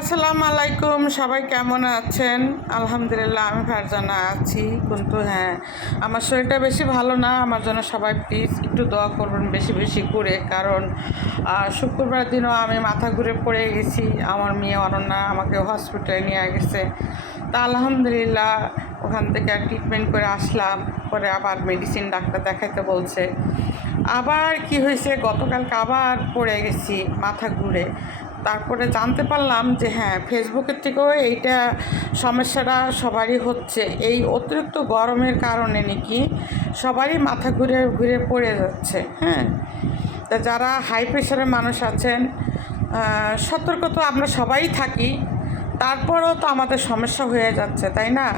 আসসালামু আলাইকুম, সবাই কেমন আছেন? আলহামদুলিল্লাহ, আমি ফারজানা আছি। কিন্তু হ্যাঁ আমার শরীরটা বেশি ভালো না, আমার জন্য সবাই প্লিজ একটু দোয়া করবেন বেশি বেশি করে। কারণ শুক্রবার দিনও আমি মাথা ঘুরে পড়ে গেছি। আমার মেয়ে অরণ্যা আমাকে হসপিটালে নিয়ে গেছে। তা আলহামদুলিল্লাহ, ওখান থেকে ট্রিটমেন্ট করে আসলাম। পরে আবার মেডিসিন ডাক্তার দেখাইতে বলছে। আবার কি হয়েছে? গতকালকে আবার পড়ে গেছি মাথা ঘুরে। তারপরে জানতে পারলাম যে হ্যাঁ ফেসবুকের থেকেও এইটা সমস্যাটা সবারই হচ্ছে। এই অতিরিক্ত গরমের কারণে নাকি সবারই মাথা ঘুরে ঘুরে পড়ে যাচ্ছে হ্যাঁ? তা যারা হাই প্রেশারের মানুষ আছেন সতর্ক তো আমরা সবাই থাকি, তারপরেও তো আমাদের সমস্যা হয়ে যাচ্ছে, তাই না?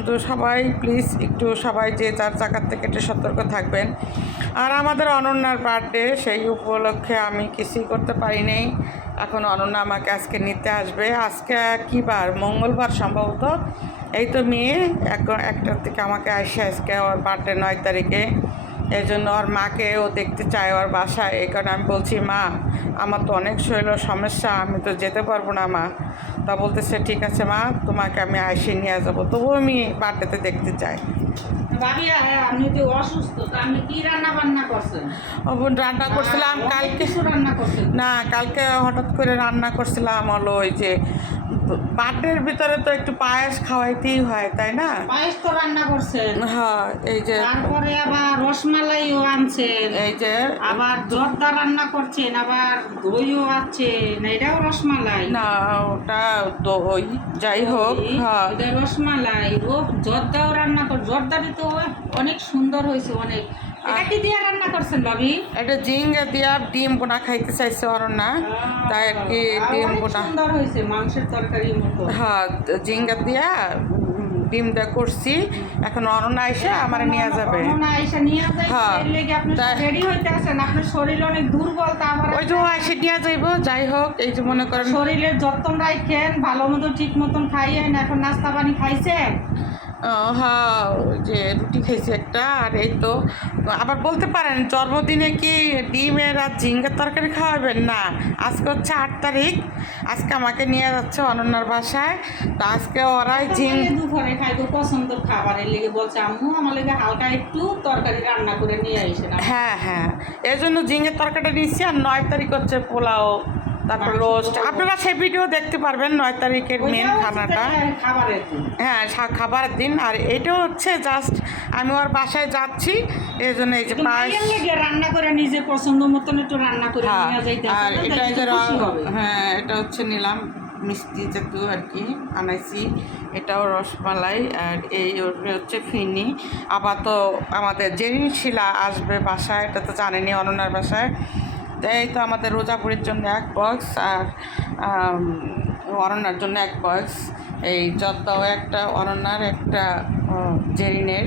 কিন্তু সবাই প্লিজ একটু সবাই যে যার জায়গার থেকে একটু সতর্ক থাকবেন। আর আমাদের অনন্যার বার্থডে সেই উপলক্ষে আমি কিছুই করতে পারি নাই এখন অনন্যা আমাকে আজকে নিতে আসবে। আজকে কী বার মঙ্গলবার সম্ভবত। এই তো মেয়ে এক একটার থেকে আমাকে আসে আজকে, ওর বার্থডে নয় তারিখে। এই জন্য ওর মাকে ও দেখতে চায় ওর বাসায়। এই কারণে আমি বলছি মা আমার তো অনেক শরীরের সমস্যা আমি তো যেতে পারব না মা। তা বলতেছে ঠিক আছে মা তোমাকে আমি আইসে নিয়ে যাব। তবুও আমি বার্থডেতে দেখতে চাই। রান্না করছিলাম কালকে না কালকে হঠাৎ করে রান্না করছিলাম হলো ওই যে বার্থডের ভিতরে তো একটু পায়েস খাওয়াইতেই হয় তাই না? পায়েস তো রান্না করছেন। হ্যাঁ এই যে তারপরে আবার রসমালাইও আনছেন। এই যে আবার জর্দা রান্না করছেন আবার দইও আছেন এটাও রসমালাই। না ওটা দই যাই হোক হ্যাঁ। এটা রসমালাই। ও জর্দাও রান্না কর জর্দাটি তো অনেক সুন্দর হয়েছে অনেক। এটা কি দিয়ে রান্না করছেন ভাবি? এটা জিঙ্গা দিয়া ডিম বোনা খাইতে চাইছে তাই আর কি ডিম বোনা সুন্দর হয়েছে মাংসের তরকারির মতো। হ্যাঁ জিঙ্গা দিয়া উম, ডিম দেয়া করছি এখন আমার নিয়ে যাবে। আইসা হ্যাঁ, শরীর অনেক দুর্বল তা আমার ওই যে ও নিয়ে যাইব যাই হোক এই যে মনে করেন শরীরের যত্ন রাখেন ভালো মতো ঠিক মতন খাইয়েন এখন নাস্তা পানি খাইছেন? হ্যাঁ যে রুটি খাইছি একটা আর এই তো আবার বলতে পারেন জন্মদিনে কি ডিমের আর ঝিঙ্গার তরকারি খাওয়াবেন? না আজকে হচ্ছে আট তারিখ আজকে আমাকে নিয়ে যাচ্ছে অনন্যার বাসায় তো আজকে ওরাই ঝিং সকালে দুপুরে খাইতো পছন্দ খাবারের লেগে বলছে আম্মু আমার লেগে হালকা একটু তরকারি রান্না করে নিয়ে আইসেন হ্যাঁ হ্যাঁ এই জন্য ঝিঙের তরকারিটা নিচ্ছি আর নয় তারিখ হচ্ছে পোলাও। তারপর মাংস রোস্ট আপনারা সেই ভিডিও দেখতে পারবেন নয় তারিখের মেন খানাটা। হ্যাঁ খাবারের দিন। আর এটা হচ্ছে জাস্ট আমি ওর বাসায় যাচ্ছি এই জন্য এই যে রান্না করে নিজে পছন্দ মতন একটু রান্না করে হ্যাঁ আর এটা হ্যাঁ এটা হচ্ছে নিলাম মিষ্টি জাতীয় আর কি আনাইছি। এটাও রসমালাই আর এই ওর হচ্ছে ফিনি। আবার তো আমাদের জেরিন শিলা আসবে বাসায় এটা তো জানেনি অনন্যার বাসায়। এই তো আমাদের রোজাপুরির জন্য এক বক্স আর অনন্যার জন্য এক বক্স এই যদ্দাও একটা অনন্যার একটা জেরিনের।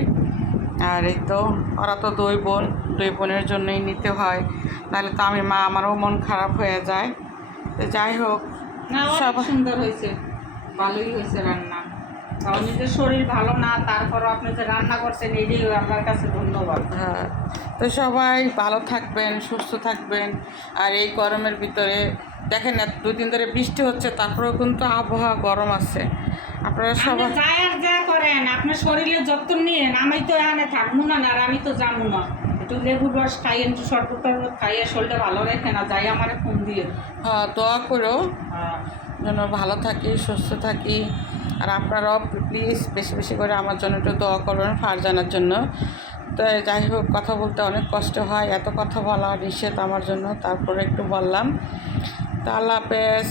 আর এই তো ওরা তো দুই বোন দুই বোনের জন্যই নিতে হয়। নাহলে তো আমি মা আমারও মন খারাপ হয়ে যায়। তো যাই হোক সব সুন্দর হয়েছে। ভালোই হয়েছে রান্না। তাও নিজের শরীর ভালো না তারপরও আপনি যে রান্না করছেন এটাই আপনার কাছে ধন্যবাদ। হ্যাঁ তো সবাই ভালো থাকবেন সুস্থ থাকবেন। আর এই গরমের ভিতরে দেখেন না দুই দিন ধরে বৃষ্টি হচ্ছে তারপরেও কিন্তু আবহাওয়া গরম আছে। আপনারা সবাই যাই আর যা করেন আপনার শরীরের যত্ন নিয়েন আমি তো এখানে থাকব না আর আমি তো যাব না। একটু লেবুর রস খাইয়েন একটু শরবত টরবত খাইয়ে শরীরটা ভালো রেখে না যাই আমার ফোন দিয়ে। হ্যাঁ দোয়া করো হ্যাঁ। যেন ভালো থাকি, সুস্থ থাকি। আর আপনারাও প্লিজ বেশি বেশি করে আমার জন্য একটু দোয়া করবেন ফারজানার জন্য। তো যাই হোক, কথা বলতে অনেক কষ্ট হয়। এত কথা বলা নিষেধ আমার জন্য, তারপরে একটু বললাম। তো আল্লাহ হাফেজ।